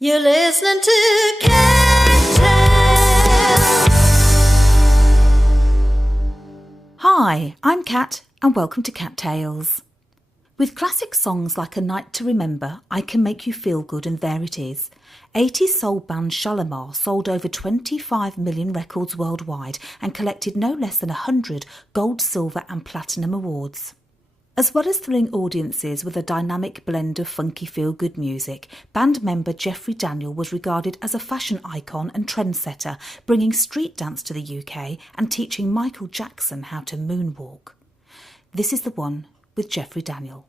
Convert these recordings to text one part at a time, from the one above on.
You're listening to Cat Hi, I'm Kat and welcome to Cat Tales. With classic songs like A Night to Remember, I Can Make You Feel Good and There It Is, 80s soul band Shalamar sold over 25 million records worldwide and collected no less than 100 gold, silver and platinum awards. As well as thrilling audiences with a dynamic blend of funky feel-good music, band member Jeffrey Daniel was regarded as a fashion icon and trendsetter, bringing street dance to the UK and teaching Michael Jackson how to moonwalk. This is the one with Jeffrey Daniel.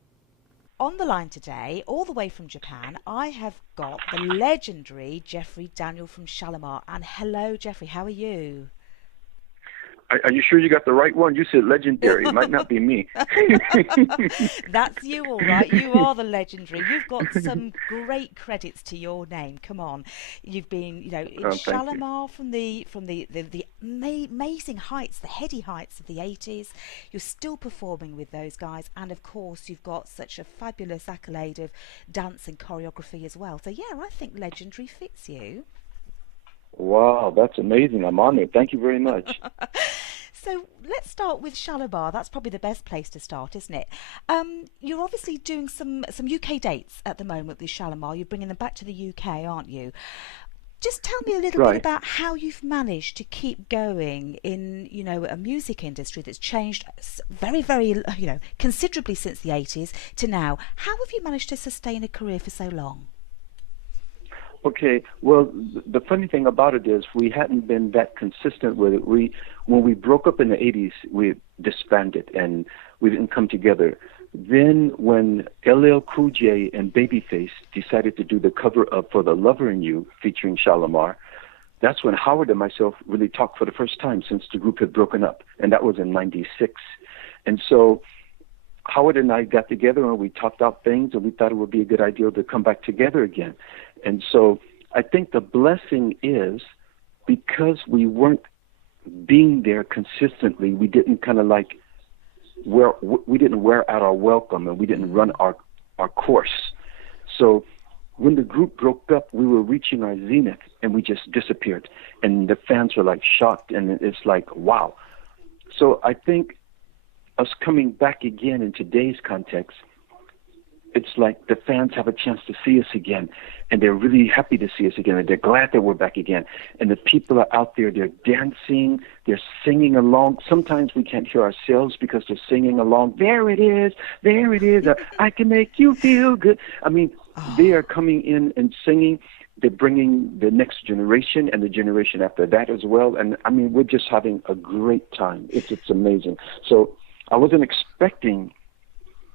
On the line today, all the way from Japan, I have got the legendary Jeffrey Daniel from Shalamar. And hello, Jeffrey, how are you? Are you sure you got the right one? You said legendary. It might not be me. That's you, all right. You are the legendary. You've got some great credits to your name. Come on, you've been, in Shalamar from the amazing heights, the heady heights of the 80s. You're still performing with those guys, and of course, you've got such a fabulous accolade of dance and choreography as well. So yeah, I think legendary fits you. Wow, that's amazing. I'm honored. Thank you very much. So let's start with Shalamar. That's probably the best place to start, isn't it? You're obviously doing some UK dates at the moment with Shalamar. You're bringing them back to the UK, aren't you? Just tell me a little bit about how you've managed to keep going in, a music industry that's changed very, very, considerably since the 80s to now. How have you managed to sustain a career for so long? Okay, well, the funny thing about it is we hadn't been that consistent with it. When we broke up in the 80s, we disbanded and we didn't come together. Then when LL Cool J and Babyface decided to do the cover of For the Lover in You featuring Shalamar, that's when Howard and myself really talked for the first time since the group had broken up, and that was in 96. And so Howard and I got together and we talked out things and we thought it would be a good idea to come back together again. And so I think the blessing is because we weren't being there consistently, we didn't we didn't wear out our welcome and we didn't run our course. So when the group broke up, we were reaching our zenith and we just disappeared. And the fans were like shocked and it's like, wow. So I think us coming back again in today's context, it's like the fans have a chance to see us again, and they're really happy to see us again, and they're glad that we're back again. And the people are out there, they're dancing, they're singing along. Sometimes we can't hear ourselves because they're singing along. There it is, I can make you feel good. I mean, they are coming in and singing. They're bringing the next generation and the generation after that as well. And I mean, we're just having a great time. It's amazing. So I wasn't expecting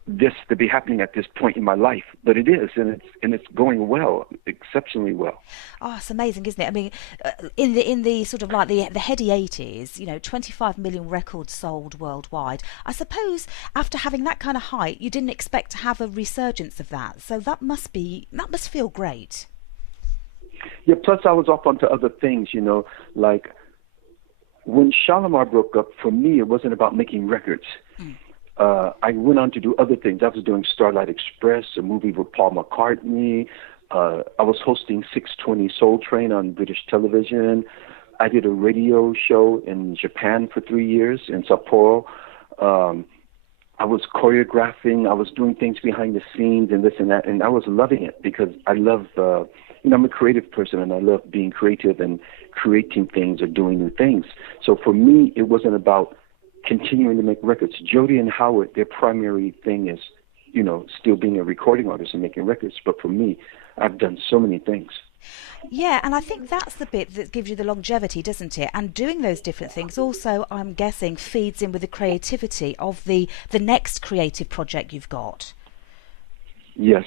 this to be happening at this point in my life, but it is, and it's going well, exceptionally well. Oh, it's amazing, isn't it? I mean, in the sort of like the heady 80s, 25 million records sold worldwide. I suppose after having that kind of height, you didn't expect to have a resurgence of that. So that must feel great. Yeah. Plus, I was off onto other things, like when Shalamar broke up. For me, it wasn't about making records. I went on to do other things. I was doing Starlight Express, a movie with Paul McCartney. I was hosting 620 Soul Train on British television. I did a radio show in Japan for 3 years in Sapporo. I was choreographing. I was doing things behind the scenes and this and that, and I was loving it because I love, I'm a creative person and I love being creative and creating things or doing new things. So for me, it wasn't about continuing to make records. Jody and Howard, their primary thing is, still being a recording artist and making records. But for me, I've done so many things. Yeah, and I think that's the bit that gives you the longevity, doesn't it? And doing those different things also, I'm guessing, feeds in with the creativity of the next creative project you've got. Yes.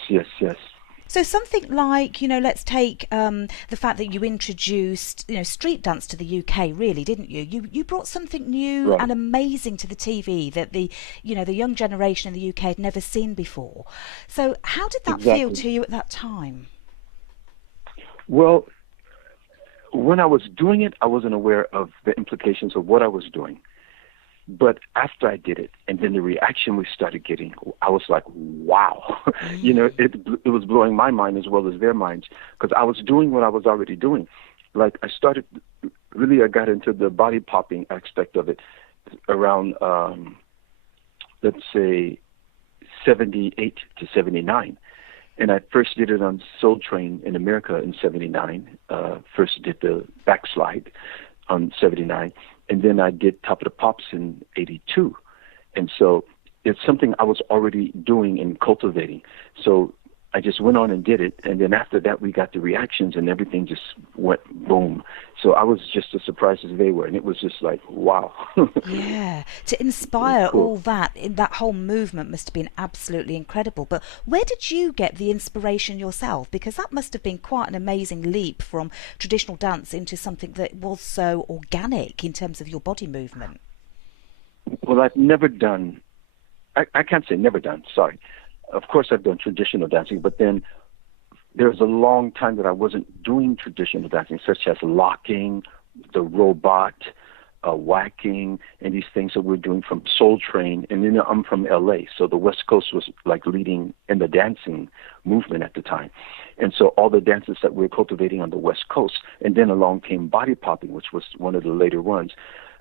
So something like, let's take the fact that you introduced, street dance to the UK, really, didn't you? You brought something new and amazing to the TV that the young generation in the UK had never seen before. So how did that feel to you at that time? Well, when I was doing it, I wasn't aware of the implications of what I was doing. But after I did it, and then the reaction we started getting, I was like, wow. It was blowing my mind as well as their minds, because I was doing what I was already doing. Like I got into the body popping aspect of it around, let's say, 78 to 79. And I first did it on Soul Train in America in 79. First did the Backslide on 79. And then I did Top of the Pops in 82. And so it's something I was already doing and cultivating. So I just went on and did it. And then after that, we got the reactions and everything just went boom. So I was just as surprised as they were. And it was just like, wow. Yeah, to inspire Cool. all that, in that whole movement must have been absolutely incredible. But where did you get the inspiration yourself? Because that must have been quite an amazing leap from traditional dance into something that was so organic in terms of your body movement. Well, I've never done, I can't say never done, sorry. Of course, I've done traditional dancing, but then there was a long time that I wasn't doing traditional dancing, such as locking, the robot, whacking, and these things that we're doing from Soul Train. And then I'm from LA, so the West Coast was like leading in the dancing movement at the time. And so all the dances that we're cultivating on the West Coast, and then along came body popping, which was one of the later ones.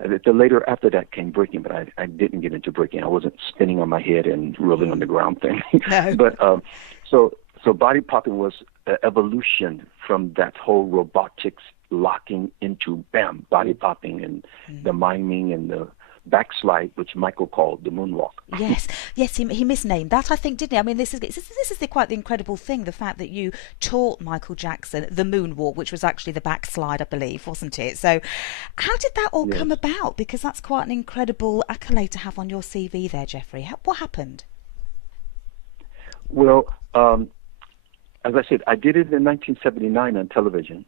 After that came breaking, but I didn't get into breaking. I wasn't spinning on my head and rolling on the ground thing. No. But so body popping was an evolution from that whole robotics locking into bam, body popping and the miming and the backslide, which Michael called the moonwalk. Yes, he misnamed that, I think, didn't he? I mean, this is quite the incredible thing, the fact that you taught Michael Jackson the moonwalk, which was actually the backslide, I believe, wasn't it? So how did that all come about? Because that's quite an incredible accolade to have on your CV there, Jeffrey. What happened? Well, as I said, I did it in 1979 on television.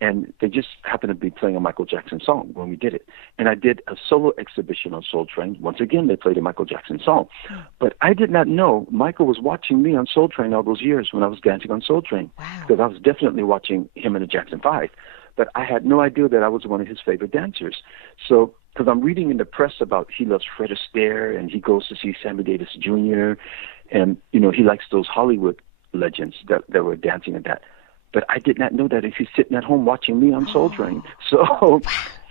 And they just happened to be playing a Michael Jackson song when we did it. And I did a solo exhibition on Soul Train. Once again, they played a Michael Jackson song. But I did not know Michael was watching me on Soul Train all those years when I was dancing on Soul Train. Wow. Because I was definitely watching him in the Jackson 5. But I had no idea that I was one of his favorite dancers. So, because I'm reading in the press about he loves Fred Astaire and he goes to see Sammy Davis Jr. And, he likes those Hollywood legends that were dancing at that. But I did not know that if he's sitting at home watching me on Soul Train. So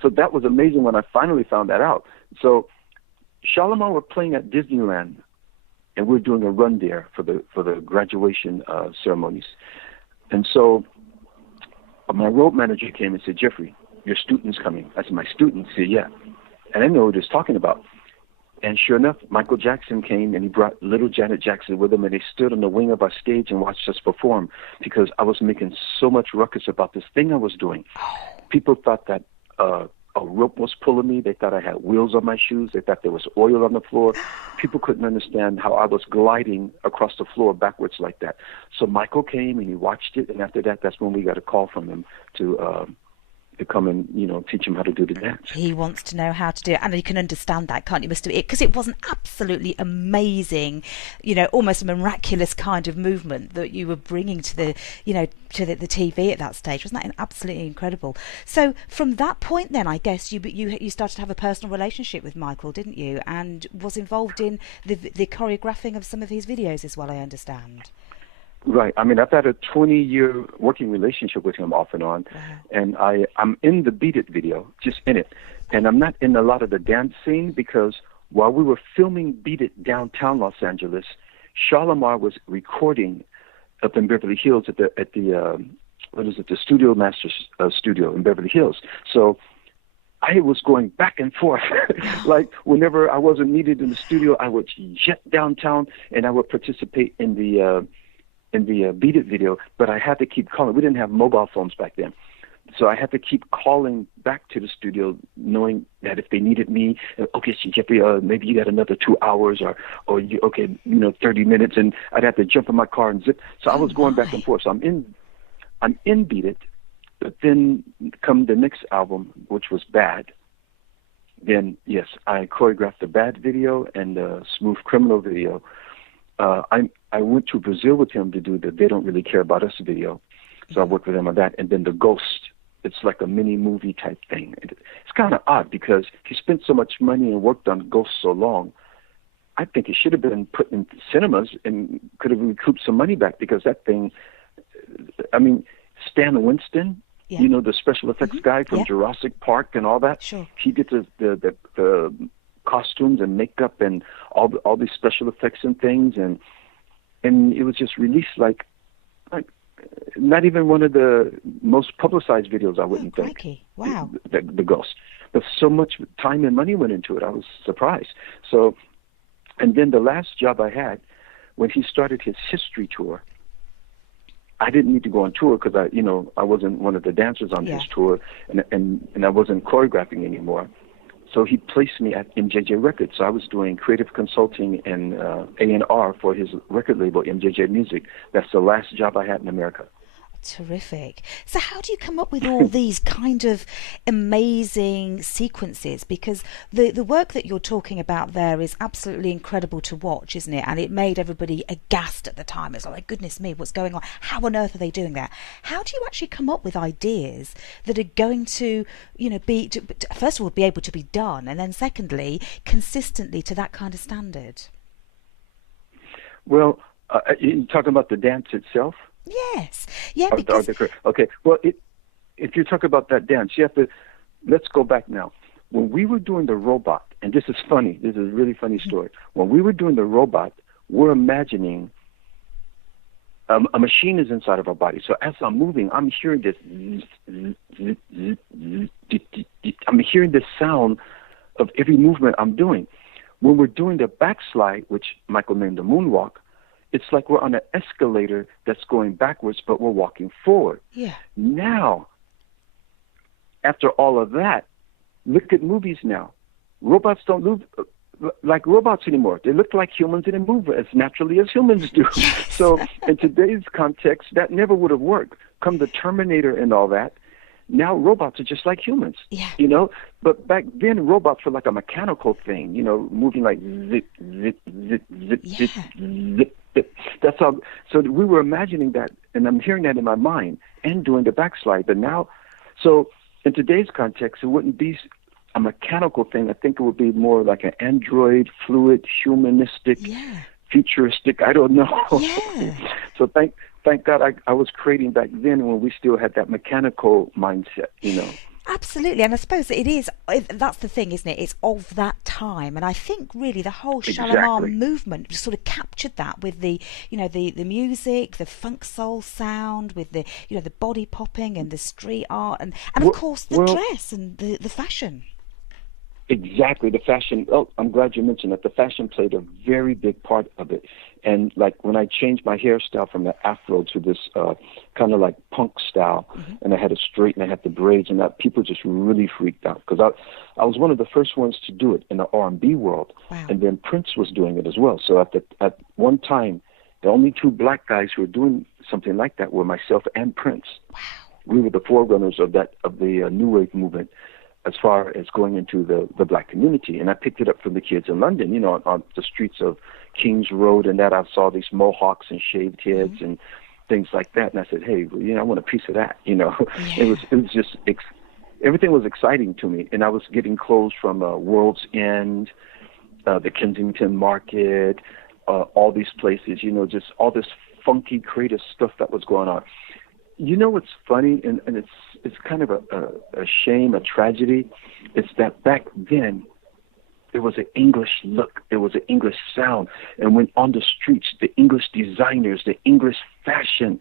that was amazing when I finally found that out. So Shalamar were playing at Disneyland, and we're doing a run there for the graduation ceremonies. And so my road manager came and said, Jeffrey, your student's coming. I said, my student? He said, yeah. And I know what he's talking about. And sure enough, Michael Jackson came and he brought little Janet Jackson with him, and they stood on the wing of our stage and watched us perform because I was making so much ruckus about this thing I was doing. People thought that a rope was pulling me. They thought I had wheels on my shoes. They thought there was oil on the floor. People couldn't understand how I was gliding across the floor backwards like that. So Michael came and he watched it, and after that, that's when we got a call from him to come and teach him how to do the dance. He wants to know how to do it, and you can understand that, can't you, Mr. Because it was an absolutely amazing, almost a miraculous kind of movement that you were bringing to the the TV at that stage. Wasn't that absolutely incredible? So from that point, then I guess you started to have a personal relationship with Michael, didn't you? And was involved in the choreographing of some of his videos as well, I understand. Right. I mean, I've had a 20-year working relationship with him off and on, and I'm in the Beat It video, just in it. And I'm not in a lot of the dance scene because while we were filming Beat It downtown Los Angeles, Shalamar was recording up in Beverly Hills at the Studio Masters studio in Beverly Hills. So I was going back and forth. Like whenever I wasn't needed in the studio, I would jet downtown and I would participate in the Beat It video, but I had to keep calling. We didn't have mobile phones back then. So I had to keep calling back to the studio, knowing that if they needed me, okay, so Jeffrey, maybe you got another 2 hours, or 30 minutes, and I'd have to jump in my car and zip. So I was going back and forth. So I'm in Beat It, but then come the next album, which was Bad. Then yes, I choreographed the Bad video and the Smooth Criminal video. I went to Brazil with him to do the They Don't Really Care About Us video. So I worked with him on that. And then the Ghost it's like a mini movie type thing. It's kind of odd because he spent so much money and worked on Ghost so long. I think it should have been put in cinemas and could have recouped some money back, because that thing, I mean, Stan Winston, you know, the special effects guy from Jurassic Park and all that. Sure. He did the costumes and makeup and all these special effects and things, and it was just released like not even one of the most publicized videos, I wouldn't think. Crikey. Wow. The Ghost. But so much time and money went into it, I was surprised. So, and then the last job I had, when he started his history tour, I didn't need to go on tour because I wasn't one of the dancers on his tour, and I wasn't choreographing anymore. So he placed me at MJJ Records. So I was doing creative consulting and A&R for his record label, MJJ Music. That's the last job I had in America. Terrific. So how do you come up with all these kind of amazing sequences? Because the work that you're talking about there is absolutely incredible to watch, isn't it? And it made everybody aghast at the time. It's like, goodness me, what's going on? How on earth are they doing that? How do you actually come up with ideas that are going to, first of all, be able to be done, and then secondly, consistently to that kind of standard? Well, you're talking about the dance itself? Yes. Yeah, because... Okay. Well, if you talk about that dance, you have to... Let's go back now. When we were doing the robot, and this is funny, this is a really funny story. When we were doing the robot, we're imagining a machine is inside of our body. So as I'm moving, I'm hearing this... I'm hearing this sound of every movement I'm doing. When we're doing the backslide, which Michael named the Moonwalk, it's like we're on an escalator that's going backwards, but we're walking forward. Yeah. Now, after all of that, look at movies now. Robots don't move like robots anymore. They look like humans and they move as naturally as humans do. Yes. So in today's context, that never would have worked. Come the Terminator and all that. Now robots are just like humans, But back then, robots were like a mechanical thing, moving like zip, zip, zip, zip, zip, zip, zip. That's how. So we were imagining that, and I'm hearing that in my mind and doing the backslide. But now, so in today's context, it wouldn't be a mechanical thing. I think it would be more like an android, fluid, humanistic, futuristic. I don't know. Yeah. So thank God I was creating back then when we still had that mechanical mindset, Absolutely, and I suppose that's the thing, isn't it? It's of that time, and I think really the whole Shalamar movement just sort of captured that with the music, the funk soul sound, with the the body popping and the street art, and of course the dress and the fashion. Exactly, the fashion. Oh, I'm glad you mentioned that. The fashion played a very big part of it. And like when I changed my hairstyle from the afro to this kind of like punk style, and I had it straight and I had the braids, and that people just really freaked out because I was one of the first ones to do it in the R&B world. Wow. And then Prince was doing it as well. So at one time, the only two black guys who were doing something like that were myself and Prince. Wow. We were the forerunners of the new wave movement, as far as going into the black community. And I picked it up from the kids in London, on the streets of King's Road, and that I saw these mohawks and shaved heads and things like that. And I said, hey, I want a piece of that, Yeah. It was just, everything was exciting to me. And I was getting clothes from World's End, the Kensington Market, all these places, just all this funky, creative stuff that was going on. What's funny, and it's kind of a shame, a tragedy, is that back then there was an English look, there was an English sound, and when on the streets, the English designers, the English fashion.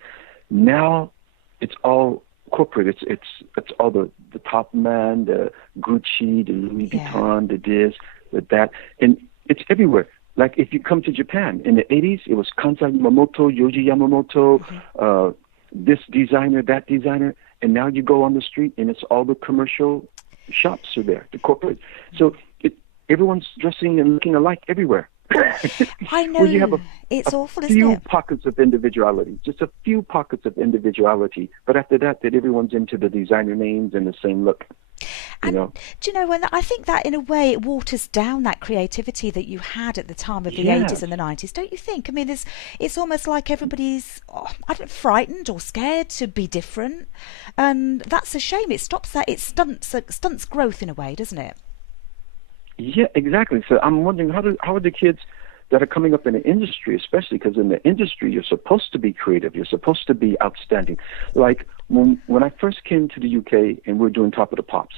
Now it's all corporate. It's all the top man, the Gucci, the Louis Vuitton, the this, the that, and it's everywhere. Like if you come to Japan in the 80s, it was Kansai Yamamoto, Yoji Yamamoto, this designer, that designer, and now you go on the street and it's all the commercial shops are there, the corporate. So everyone's dressing and looking alike everywhere. I know. Well, you have it's awful, isn't few it? pockets of individuality, just a few pockets of individuality. But after that everyone's into the designer names and the same look. And know. do you know, and I think that in a way it waters down that creativity that you had at the time of the Yes. 80s and the 90s, don't you think? I mean, it's almost like everybody's, I don't know, frightened or scared to be different. And that's a shame. It stops that, it stunts growth in a way, doesn't it? Yeah, exactly. So I'm wondering how are the kids that are coming up in the industry, especially because in the industry you're supposed to be creative, you're supposed to be outstanding. Like when I first came to the UK and we were doing Top of the Pops.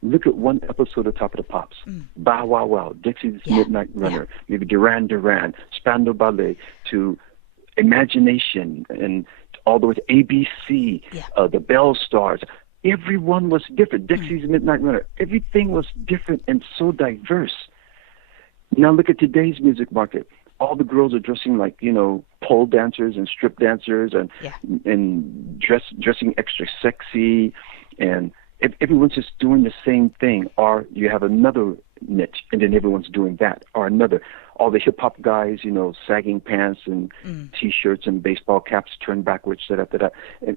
Look at one episode of Top of the Pops. Bow Wow Wow, Dixie's Midnight Runner, maybe Duran Duran, Spandau Ballet, to Imagination, and all the way to ABC, the Bell Stars. Everyone was different. Dixie's Midnight Runner. Everything was different and so diverse. Now look at today's music market. All the girls are dressing like, pole dancers and strip dancers and dressing extra sexy, and everyone's just doing the same thing. Or you have another niche, and then everyone's doing that, or another. All the hip hop guys, sagging pants and T-shirts and baseball caps turned backwards. And,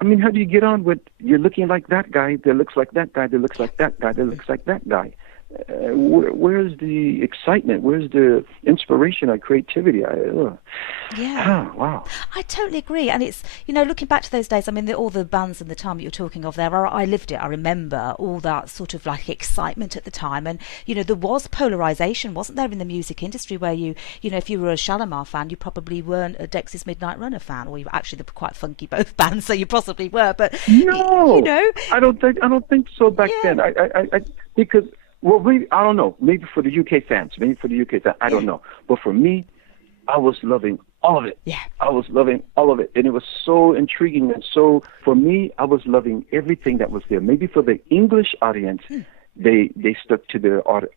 I mean, how do you get on with you're looking like that guy that looks like that guy that looks like that guy that looks like that guy? Where's the excitement? Where's the inspiration or creativity? Wow. I totally agree. And it's, looking back to those days, I mean, all the bands and the time that you're talking of there, I lived it. I remember all that sort of like excitement at the time. And, there was polarization, wasn't there, in the music industry where if you were a Shalamar fan, you probably weren't a Dexys Midnight Runner fan, or you actually, they're quite funky, both bands, so you possibly were. But, no, I don't think so back then. I because, well, I don't know. Maybe for the UK fans, I don't know. But for me, I was loving all of it. Yeah. I was loving all of it. And it was so intriguing. And so for me, I was loving everything that was there. Maybe for the English audience, they stuck to their artists.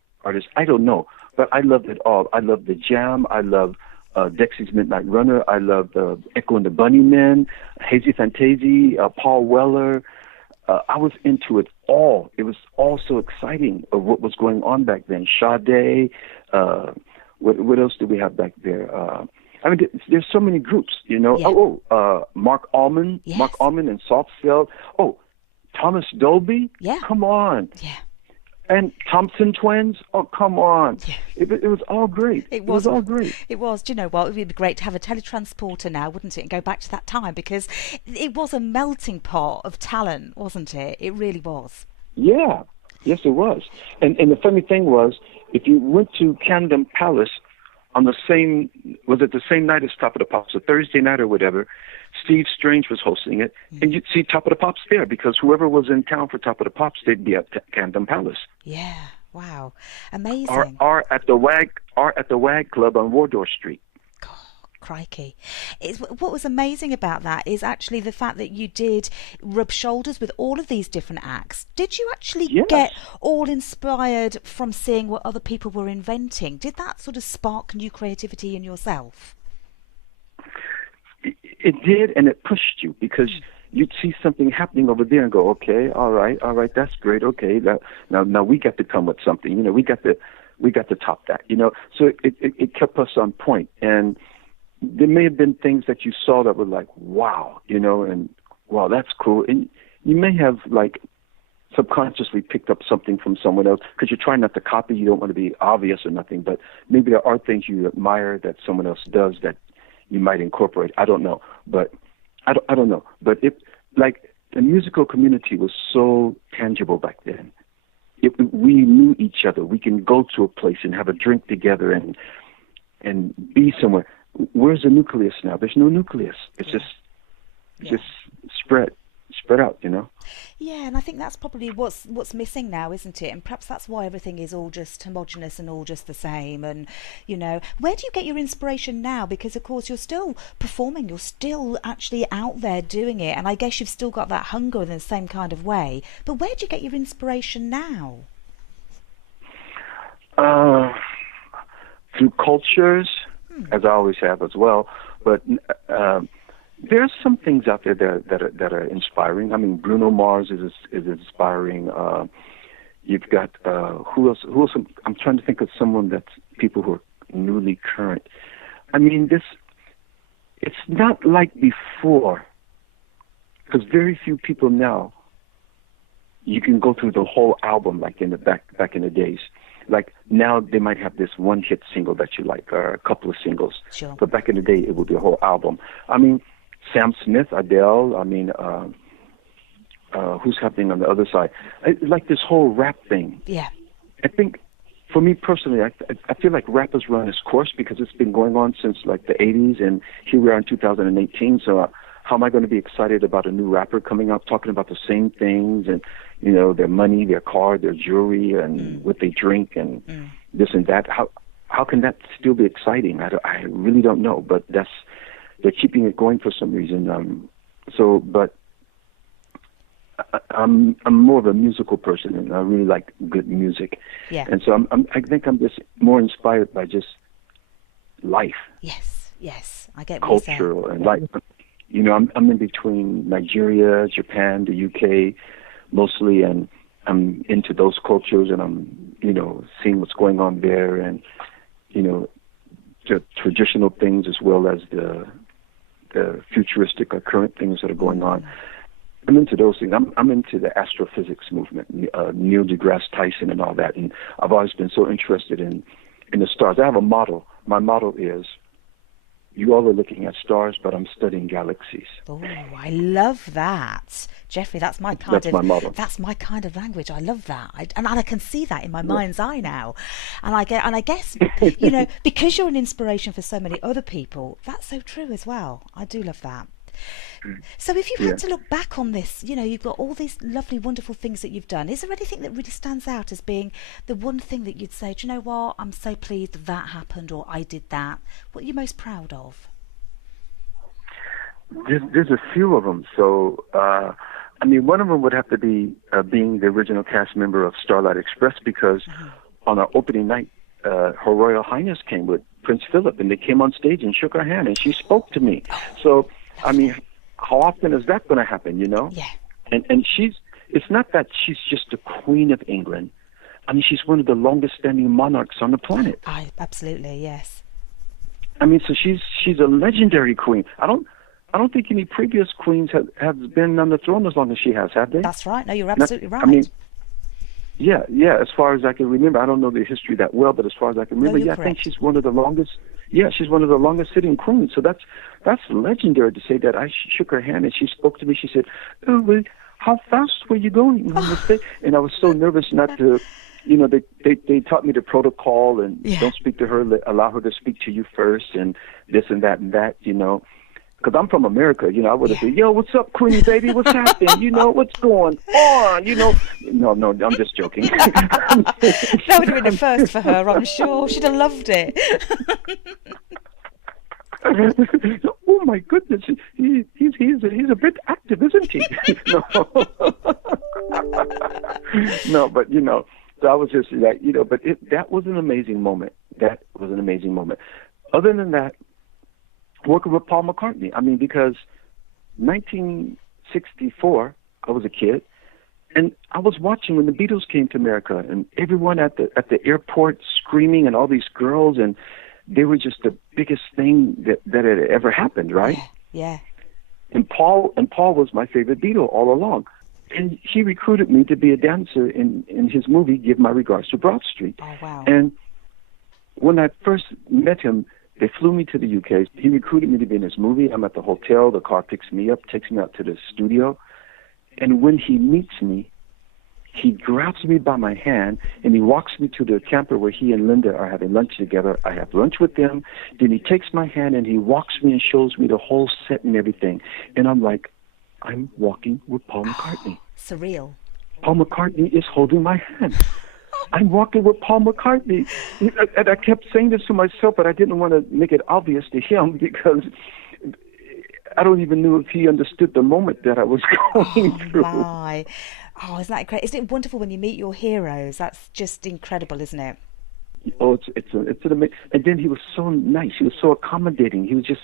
I don't know. But I loved it all. I loved the Jam. I loved Dexys Midnight Runner. I loved Echo and the Bunnymen, Hazy Fantasy, Paul Weller. I was into it all. It was all so exciting of what was going on back then. Sade, what else do we have back there? I mean, there's so many groups, Mark Allman, Yes. Mark Allman and Soft Cell. Oh, Thomas Dolby. Yeah. Come on. Yeah. And Thompson Twins. Oh, come on. Yeah. It was all great. It was all great. It was. Do you know what? It would be great to have a teletransporter now, wouldn't it? And go back to that time, because it was a melting pot of talent, wasn't it? It really was. Yeah. Yes, it was. And the funny thing was, if you went to Camden Palace on the same night as Top of the Pops, a Thursday night or whatever, Steve Strange was hosting it, and you'd see Top of the Pops there, because whoever was in town for Top of the Pops, they'd be at Camden Palace. Yeah. Wow. Amazing. Or at the WAG Club on Wardour Street. Crikey. What was amazing about that is actually the fact that you did rub shoulders with all of these different acts. Did you actually get all inspired from seeing what other people were inventing? Did that sort of spark new creativity in yourself? It did, and it pushed you, because you'd see something happening over there and go, okay, all right, that's great, okay, now we got to come with something, we got to top that, So it kept us on point. And there may have been things that you saw that were like, wow, and wow, that's cool. And you may have like subconsciously picked up something from someone else, because you're trying not to copy. You don't want to be obvious or nothing, but maybe there are things you admire that someone else does that you might incorporate. I don't know, but I don't know. But like the musical community was so tangible back then. We knew each other. We can go to a place and have a drink together and be somewhere. Where's the nucleus now? There's no nucleus. It's just spread out, Yeah, and I think that's probably what's missing now, isn't it? And perhaps that's why everything is all just homogenous and all just the same. And where do you get your inspiration now? Because of course you're still performing, you're still actually out there doing it, and I guess you've still got that hunger in the same kind of way. But where do you get your inspiration now? Through cultures, as I always have as well. But there are some things out there that are inspiring. I mean, Bruno Mars is inspiring. You've got who else? I'm trying to think of someone that's people who are newly current. I mean, it's not like before, because very few people now you can go through the whole album like in the back in the days. Like now they might have this one hit single that you like or a couple of singles. Sure. But back in the day it would be a whole album. I mean, Sam Smith, Adele, I mean, who's happening on the other side? Like this whole rap thing. Yeah. I think for me personally, I feel like rap has run its course because it's been going on since like the 80s, and here we are in 2018. So how am I going to be excited about a new rapper coming out talking about the same things and, you know, their money, their car, their jewelry, and what they drink and this and that? How can that still be exciting? I really don't know, but they're keeping it going for some reason. But I'm more of a musical person, and I really like good music. Yeah. And so I think I'm just more inspired by just life. Yes, I get what you're culture and life. You know, I'm in between Nigeria, Japan, the UK, mostly, and I'm into those cultures, and I'm, you know, seeing what's going on there, and, you know, the traditional things as well as the futuristic or current things that are going on. I'm into those things. I'm into the astrophysics movement, Neil deGrasse Tyson and all that, and I've always been so interested in the stars. I have a motto. My motto is, you all are looking at stars, but I'm studying galaxies. Oh, I love that, Jeffrey. That's my motto. That's my kind of language. I love that, and I can see that in my mind's eye now. And I guess you know, because you're an inspiration for so many other people, that's so true as well. I do love that. So if you had to look back on this, you know, you've got all these lovely, wonderful things that you've done. Is there anything that really stands out as being the one thing that you'd say, do you know what, I'm so pleased that happened, or I did that? What are you most proud of? There's a few of them. So, I mean, one of them would have to be being the original cast member of Starlight Express, because on our opening night, Her Royal Highness came with Prince Philip, and they came on stage and shook our hand, and she spoke to me. So, I mean, how often is that going to happen, you know? Yeah. And it's not that she's just the Queen of England. I mean, she's one of the longest standing monarchs on the planet. Absolutely, yes. I mean, so she's a legendary queen. I don't think any previous queens have been on the throne as long as she has, have they? That's right. No, you're absolutely right. I mean, yeah, as far as I can remember. I don't know the history that well, but as far as I can remember, I think she's one of the longest. Yeah, she's one of the longest sitting queens. So that's legendary to say that. I shook her hand and she spoke to me. She said, "Oh, well, how fast were you going on this day?" And I was so nervous not to, you know, they taught me the protocol and don't speak to her, allow her to speak to you first, and this and that, you know. Because I'm from America, you know, I would have said, "Yo, what's up, Queenie baby? What's happening? You know, what's going on? You know." No, I'm just joking. That would have been a first for her, I'm sure. She'd have loved it. Oh my goodness, he's a bit active, isn't he? No, but you know, so I was just like, you know, but that was an amazing moment. That was an amazing moment. Other than that, working with Paul McCartney. I mean, because 1964, I was a kid, and I was watching when the Beatles came to America, and everyone at the airport screaming, and all these girls, and they were just the biggest thing that had ever happened, right? Yeah. And Paul was my favorite Beatle all along, and he recruited me to be a dancer in his movie Give My Regards to Broad Street. Oh wow! And when I first met him, they flew me to the UK. He recruited me to be in his movie. I'm at the hotel. The car picks me up, takes me out to the studio. And when he meets me, he grabs me by my hand, and he walks me to the camper where he and Linda are having lunch together. I have lunch with them. Then he takes my hand, and he walks me and shows me the whole set and everything. And I'm like, I'm walking with Paul McCartney. Surreal. Paul McCartney is holding my hand. I'm walking with Paul McCartney. And I kept saying this to myself, but I didn't want to make it obvious to him because I don't even know if he understood the moment that I was going through. My. Oh, isn't that great? Isn't it wonderful when you meet your heroes? That's just incredible, isn't it? Oh, it's an amazing. And then he was so nice. He was so accommodating. He was just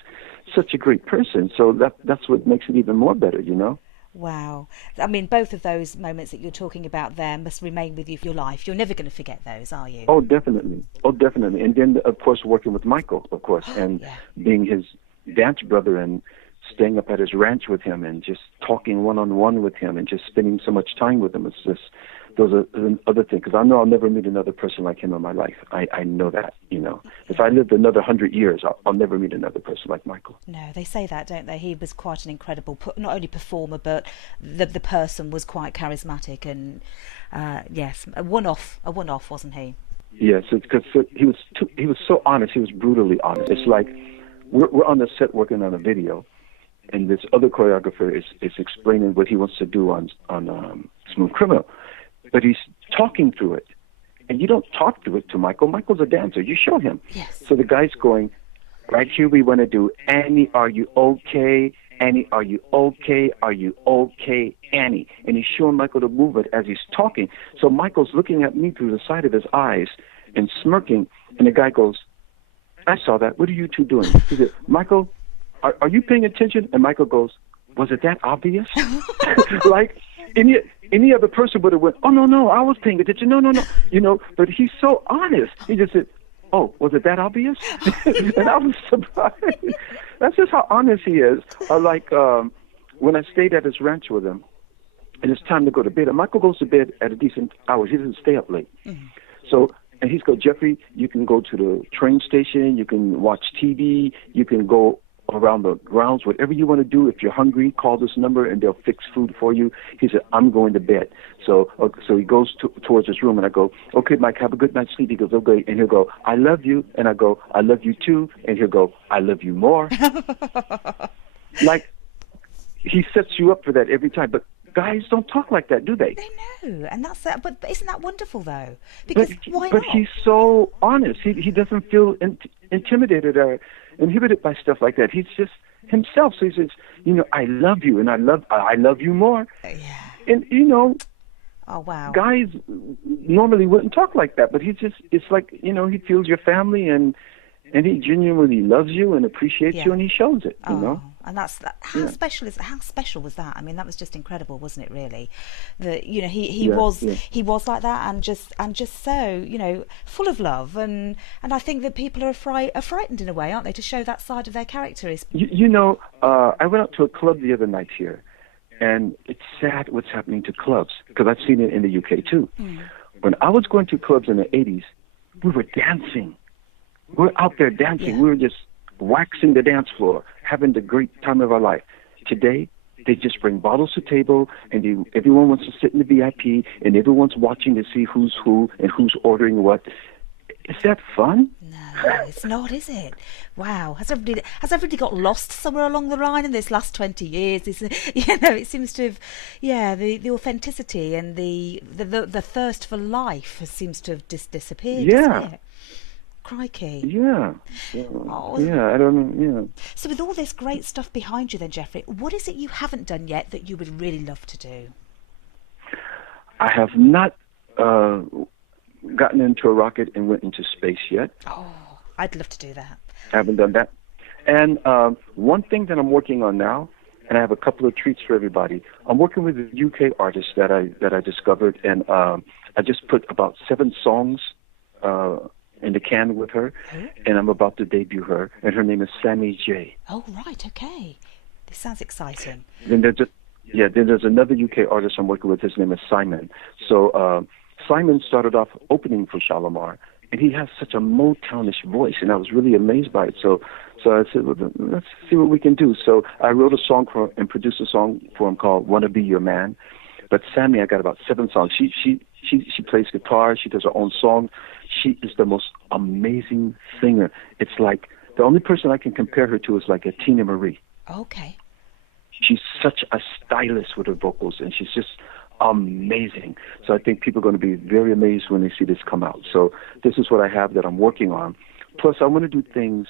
such a great person. So that's what makes it even more better, you know? Wow. I mean, both of those moments that you're talking about there must remain with you for your life. You're never going to forget those, are you? Oh, definitely. And then, of course, working with Michael, of course, and being his dance brother and staying up at his ranch with him and just talking one-on-one with him and just spending so much time with him. It's just, those are other things. Because I know I'll never meet another person like him in my life. I know that, you know. If I lived another 100 years, I'll never meet another person like Michael. No, they say that, don't they? He was quite an incredible, not only performer, but the person was quite charismatic and, yes, a one-off, wasn't he? Yes, because he was so honest. He was brutally honest. It's like we're on the set working on a video, and this other choreographer is explaining what he wants to do on Smooth Criminal, but he's talking through it, and you don't talk through it to Michael. Michael's a dancer. You show him. Yes. So the guy's going, right here we want to do, Annie, are you okay? Annie, are you okay? Are you okay, Annie? And he's showing Michael to move it as he's talking. So Michael's looking at me through the side of his eyes and smirking, and the guy goes, I saw that. What are you two doing? He said, Michael, are you paying attention? And Michael goes, was it that obvious? Like any other person would have went, oh, no, I was paying attention. No. You know, but he's so honest. He just said, oh, was it that obvious? And I was surprised. That's just how honest he is. Like when I stayed at his ranch with him, and it's time to go to bed. And Michael goes to bed at a decent hour. He doesn't stay up late. Mm-hmm. So, and he's go, Jeffrey, you can go to the train station, you can watch TV, you can go around the grounds, whatever you want to do. If you're hungry, call this number and they'll fix food for you. He said, I'm going to bed. So he goes towards his room, and I go, okay, Mike, have a good night's sleep. He goes, okay. And he'll go, I love you. And I go, I love you too. And he'll go, I love you more. Like, he sets you up for that every time. But guys don't talk like that, do they? They know, and that's that. But isn't that wonderful though? Because why not? But he's so honest. He doesn't feel intimidated or inhibited by stuff like that. He's just himself. So he says, you know, I love you, and I love you more. Yeah. And you know, oh wow, guys normally wouldn't talk like that, but it's like, you know, he feels your family and he genuinely loves you and appreciates you, and he shows it. You know. And that's how special was that? I mean, that was just incredible, wasn't it? Really, that, you know, he was like that, and just so, you know, full of love, and I think that people are frightened in a way, aren't they, to show that side of their character? You know, I went out to a club the other night here, and it's sad what's happening to clubs, because I've seen it in the UK too. Mm. When I was going to clubs in the 80s, we were dancing. We're out there dancing. Yeah. We were just waxing the dance floor, having the great time of our life. Today, they just bring bottles to table, and everyone wants to sit in the VIP, and everyone's watching to see who's who and who's ordering what. Is that fun? No, it's not, is it? Wow. Has everybody got lost somewhere along the line in this last 20 years? You know, it seems to have, the authenticity and the thirst for life seems to have disappeared. Yeah. Isn't it? Crikey. Yeah. Oh. Yeah, I don't know. Yeah. So with all this great stuff behind you then, Jeffrey, what is it you haven't done yet that you would really love to do? I have not gotten into a rocket and went into space yet. Oh, I'd love to do that. I haven't done that. And one thing that I'm working on now, and I have a couple of treats for everybody. I'm working with a UK artist that I discovered, and I just put about 7 songs in the can with her, and I'm about to debut her, and her name is Sammy J. Oh, right, okay. This sounds exciting. Then there's another UK artist I'm working with. His name is Simon. So Simon started off opening for Shalamar, and he has such a Motownish voice, and I was really amazed by it. So I said, well, let's see what we can do. So I wrote a song for him and produced a song for him called "Wanna Be Your Man." But Sammy, I got about 7 songs. She plays guitar. She does her own song. She is the most amazing singer. It's like the only person I can compare her to is like a Tina Marie. Okay. She's such a stylist with her vocals, and she's just amazing. So I think people are going to be very amazed when they see this come out. So this is what I have that I'm working on. Plus, I want to do things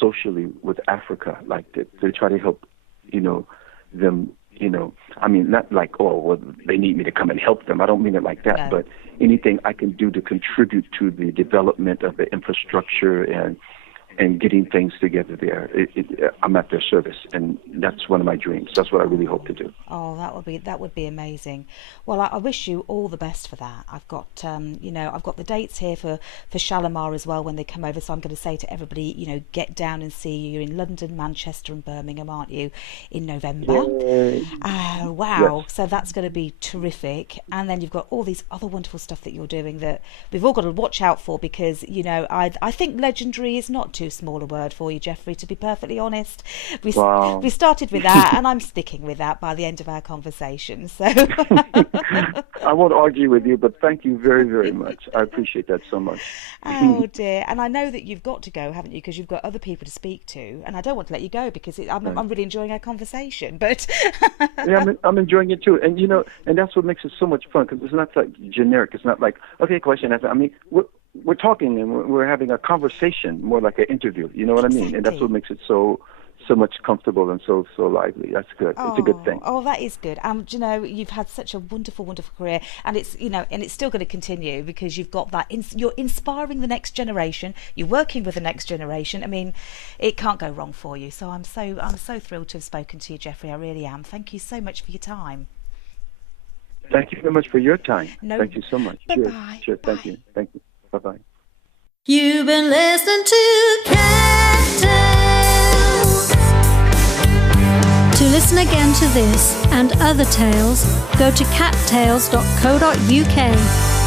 socially with Africa, like they try to help, you know, them. You know, I mean, not like, oh, well, they need me to come and help them. I don't mean it like that, but anything I can do to contribute to the development of the infrastructure and and getting things together there. I'm at their service, and that's one of my dreams. That's what I really hope to do. Oh, that would be amazing. Well, I wish you all the best for that. I've got I've got the dates here for Shalamar as well when they come over. So I'm going to say to everybody, get down and see you. You're in London, Manchester, and Birmingham, aren't you? In November. Wow! Yes. So that's going to be terrific. And then you've got all these other wonderful stuff that you're doing that we've all got to watch out for, because I think legendary is not too small a word for you, Jeffrey. To be perfectly honest, we started with that, and I'm sticking with that by the end of our conversation. So I won't argue with you, but thank you very, very much. I appreciate that so much. Oh dear. And I know that you've got to go, haven't you? Because you've got other people to speak to, and I don't want to let you go because I'm really enjoying our conversation. But yeah, I'm enjoying it too, and and that's what makes it so much fun, because it's not like generic. It's not like, okay, question answer. I mean, we're talking and we're having a conversation, more like an interview. You know what I mean? And that's what makes it so much comfortable and so lively. That's good. It's a good thing. Oh, that is good. You've had such a wonderful, wonderful career, and it's and it's still going to continue, because you've got that. You're inspiring the next generation. You're working with the next generation. I mean, it can't go wrong for you. So I'm so thrilled to have spoken to you, Jeffrey. I really am. Thank you so much for your time. Thank you very much for your time. Thank you so much. Bye-bye. Cheers. Thank you. Bye-bye. You've been listening to Cat Tales. To listen again to this and other tales, go to cattales.co.uk.